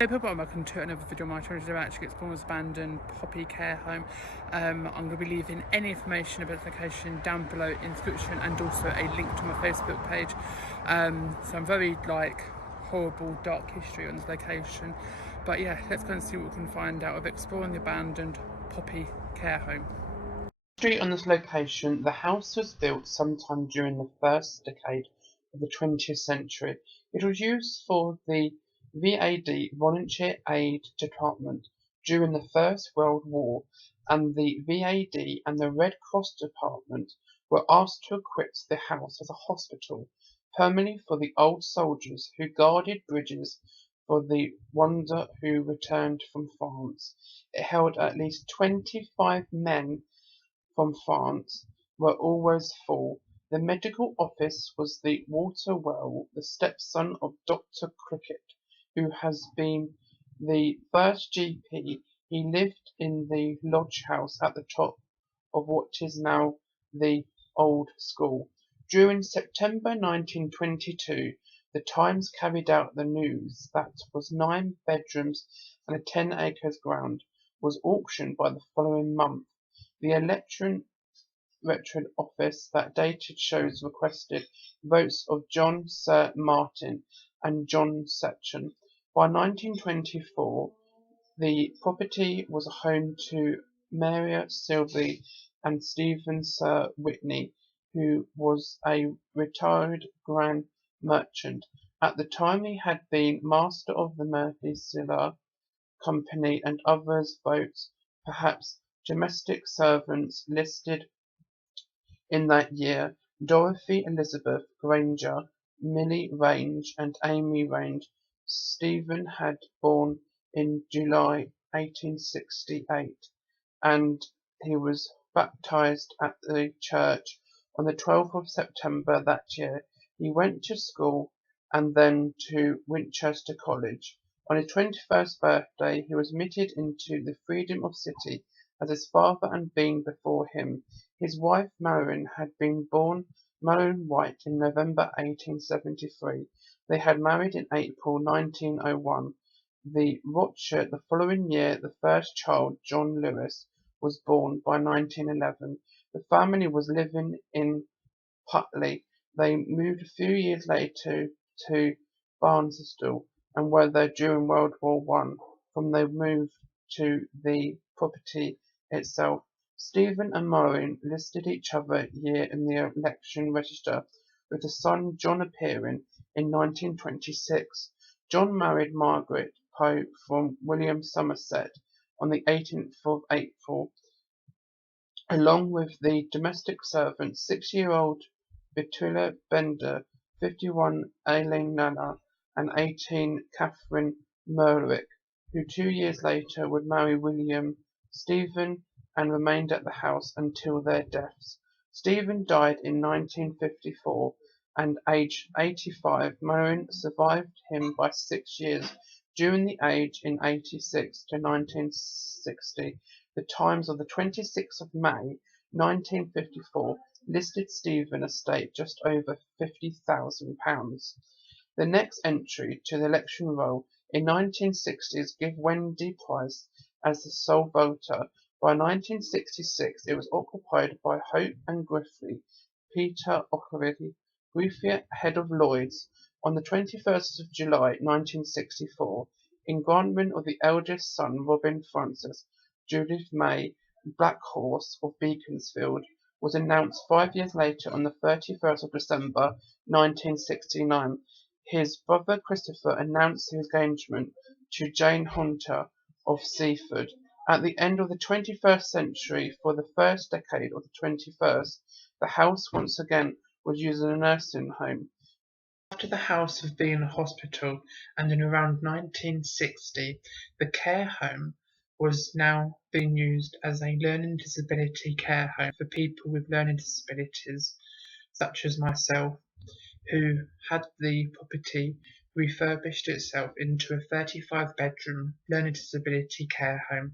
Hey people, welcome to another video on my channel. Today actually explores abandoned Poppy Care Home. I'm going to be leaving any information about the location down below in the description and also a link to my Facebook page. So I'm very horrible dark history on this location, but yeah, let's go and see what we can find out of exploring the abandoned Poppy Care Home. History on this location: the house was built sometime during the first decade of the 20th century. It was used for the VAD Voluntary Aid Detachment during the First World War, and the VAD and the Red Cross Department were asked to equip the house as a hospital, primarily for the old soldiers who guarded bridges for the ones who returned from France. It held at least 25 men from France, were always full. The medical office was the water well, the stepson of Dr Crickitt, who has been the first GP. He lived in the lodge house at the top of what is now the old school. During September 1922, the Times carried out the news that was 9 bedrooms and a 10 acres ground was auctioned by the following month. The electoral office that dated shows requested votes of John Sir Martin and John Sechan. By 1924, the property was home to Maria Silvey and Stephen Sir Whitney, who was a retired grain merchant. At the time he had been master of the Merstham Company and others votes, perhaps domestic servants listed in that year: Dorothy Elizabeth Granger, Millie Range, and Amy Range. Stephen had born in July 1868, and he was baptized at the church on the 12th of September that year. He went to school and then to Winchester College. On his 21st birthday he was admitted into the freedom of city as his father had been before him. His wife Marion had been born Marion White in November 1873. They had married in April 1901. The following year the first child, John Lewis, was born. By 1911, the family was living in Putley. They moved a few years later to Barnstable and were there during World War One. From they moved to the property itself. Stephen and Marion listed each other year in the election register, with the son John appearing in 1926. John married Margaret Poe from William Somerset on the 18th of April, along with the domestic servant 6-year-old Betula Bender, 51 Aileen Nana, and 18 Catherine Merrick, who 2 years later would marry William Stephen and remained at the house until their deaths. Stephen died in 1954 and aged 85. Marion survived him by 6 years. During the age in 86 to 1960, the Times of the 26th of May 1954 listed Stephen estate just over £50,000. The next entry to the election roll in 1960s gave Wendy Price as the sole voter. By 1966 it was occupied by Hope and Griffey. Peter O'Reilly, Griffey, head of Lloyd's, on the 21st of July 1964, in grandment of the eldest son Robin Francis. Judith May Blackhorse of Beaconsfield was announced 5 years later on the 31st of December 1969. His brother Christopher announced his engagement to Jane Hunter of Seaford. At the end of the 21st century, for the first decade of the 21st, the house once again was used as a nursing home. After the house had been a hospital, and in around 1960, the care home was now being used as a learning disability care home for people with learning disabilities, such as myself, who had the property refurbished itself into a 35-bedroom learning disability care home.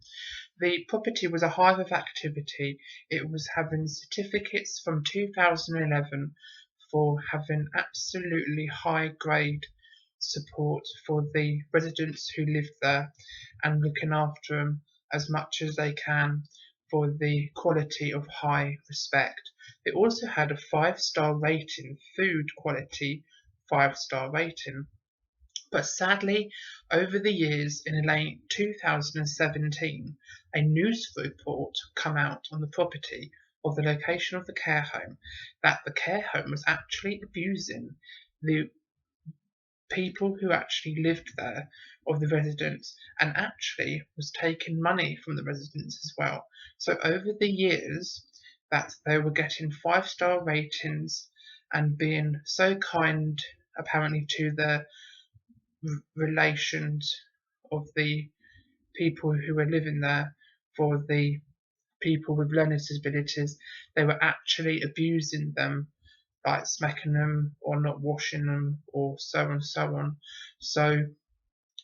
The property was a hive of activity. It was having certificates from 2011 for having absolutely high grade support for the residents who lived there and looking after them as much as they can for the quality of high respect. They also had a 5-star rating, food quality 5-star rating. But sadly, over the years, in late 2017, a news report come out on the property of the location of the care home that the care home was actually abusing the people who actually lived there, of the residents, and actually was taking money from the residents as well. So over the years that they were getting 5-star ratings and being so kind apparently to the relations of the people who were living there, for the people with learning disabilities, they were actually abusing them, like smacking them or not washing them or so on and so on. So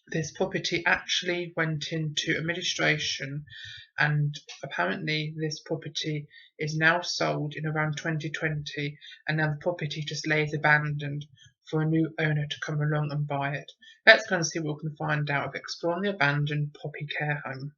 this property actually went into administration, and apparently this property is now sold in around 2020, and now the property just lays abandoned for a new owner to come along and buy it. Let's go and see what we can find out of exploring the abandoned Poppy Care Home.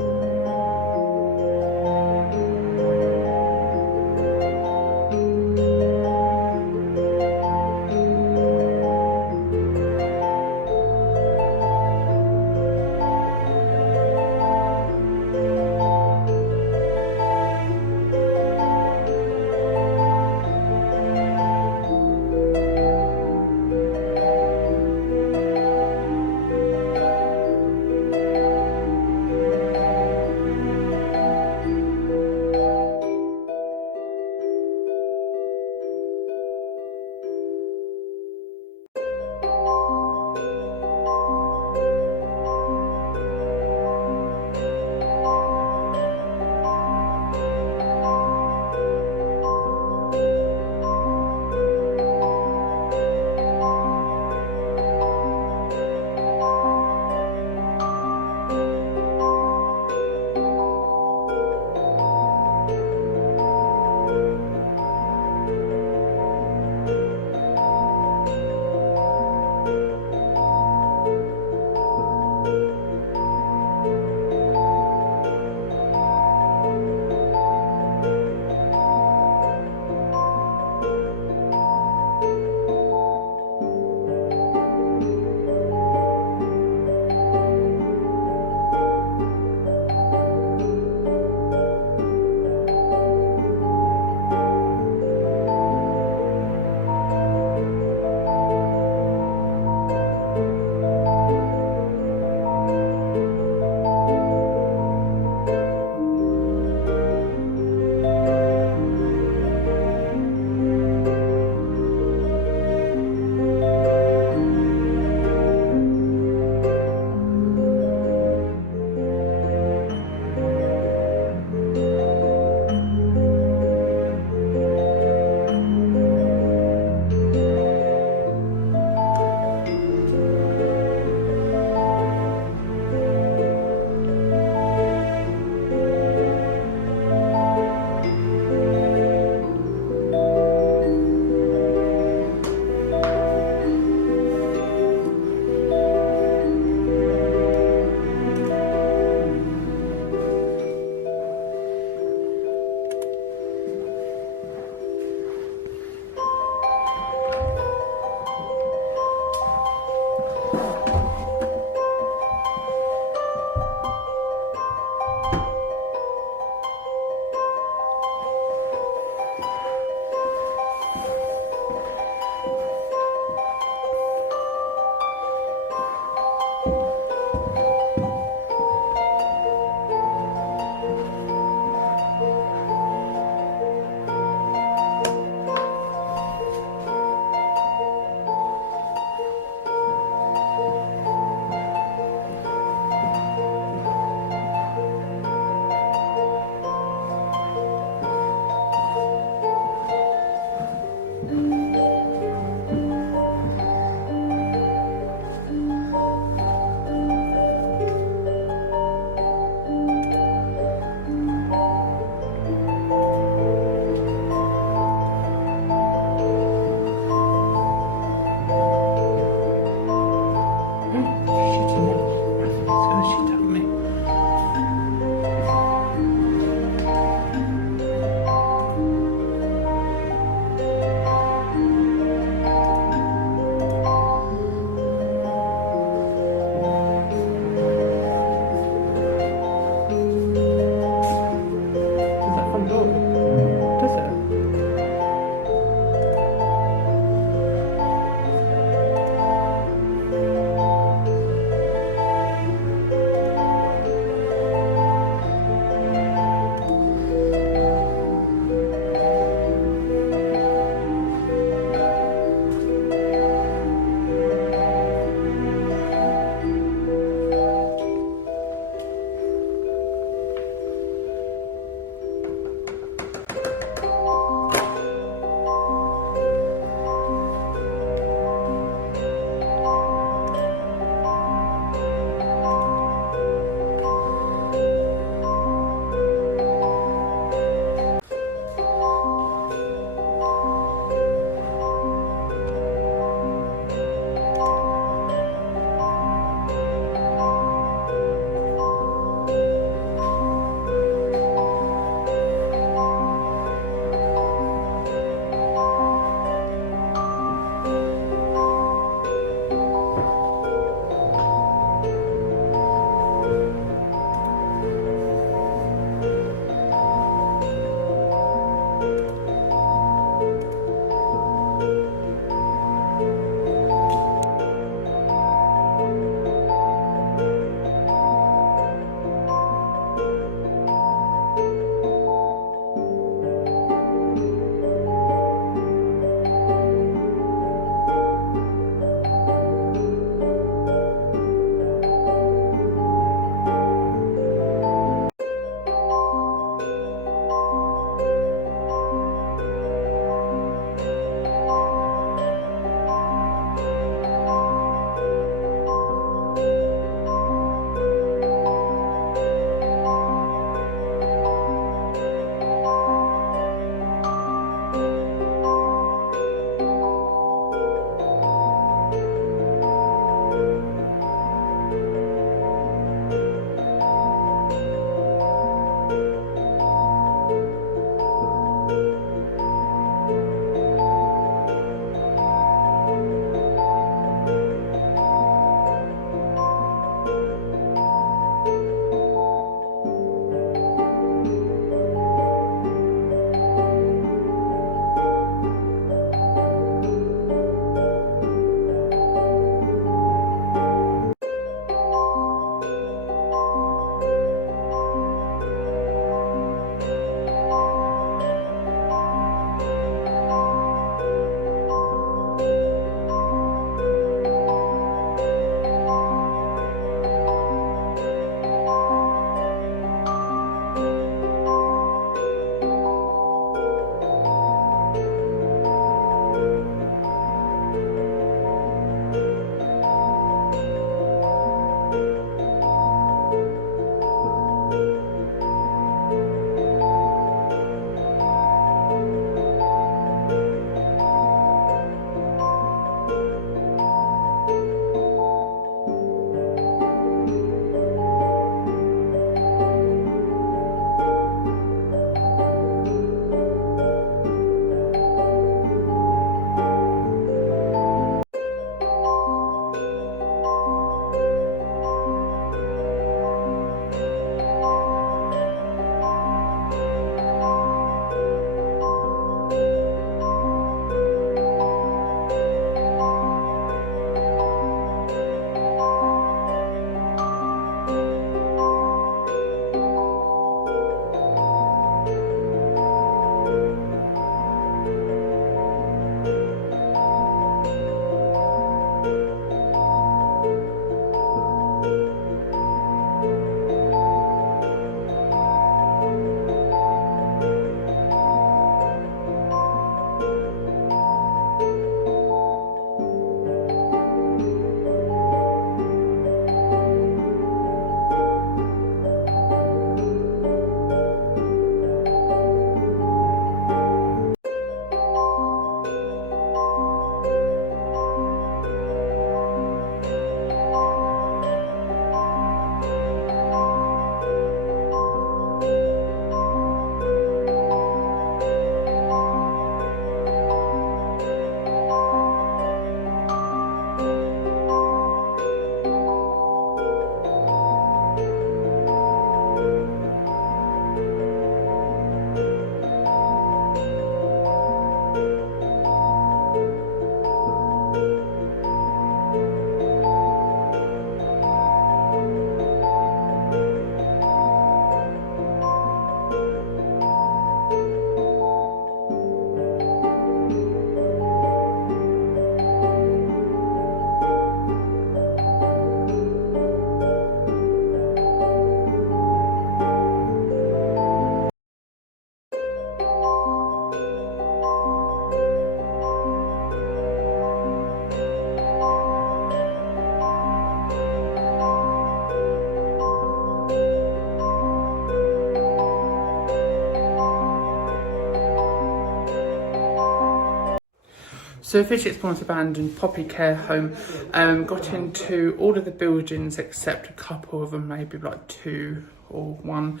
So officially it's one abandoned poppy care home. Got into all of the buildings except a couple of them, maybe like 2 or 1.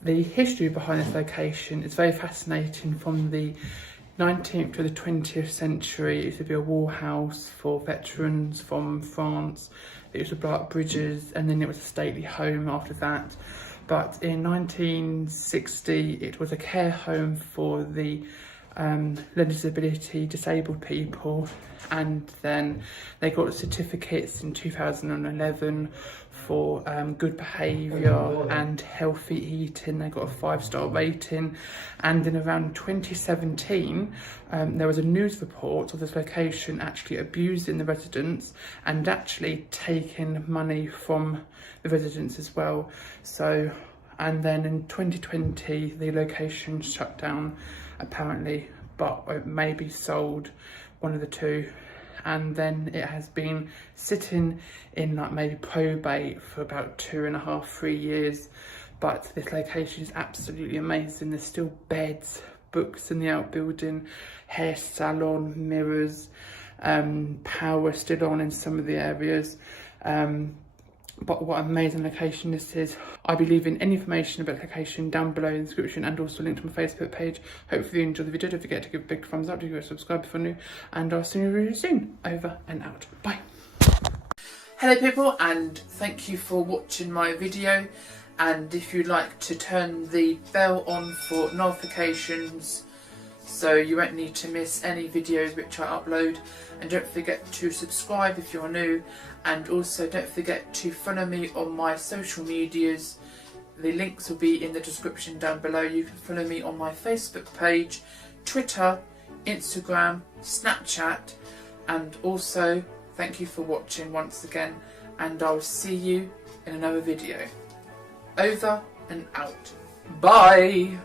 The history behind this location is very fascinating. From the 19th to the 20th century, it used to be a war house for veterans from France. It used to blow up bridges, and then it was a stately home after that. But in 1960, it was a care home for the learning disability, disabled people, and then they got certificates in 2011 for good behaviour and healthy eating. They got a 5-star rating, and in around 2017 there was a news report of this location actually abusing the residents and actually taking money from the residents as well. So, and then in 2020 the location shut down apparently, but it may be sold, one of the two. And then it has been sitting in like maybe probate for about 2.5, 3 years. But this location is absolutely amazing. There's still beds, books in the outbuilding, hair salon, mirrors, power still on in some of the areas. But what an amazing location this is. I'll be leaving any information about the location down below in the description, and also a link to my Facebook page. Hopefully you enjoyed the video. Don't forget to give a big thumbs up, do subscribe if you're new, and I'll see you really soon. Over and out. Bye. Hello people, and thank you for watching my video. And if you'd like to turn the bell on for notifications so you won't need to miss any videos which I upload, and don't forget to subscribe if you're new, and also don't forget to follow me on my social medias. The links will be in the description down below. You can follow me on my Facebook page, Twitter, Instagram, Snapchat, and also thank you for watching once again, and I'll see you in another video. Over and out. Bye!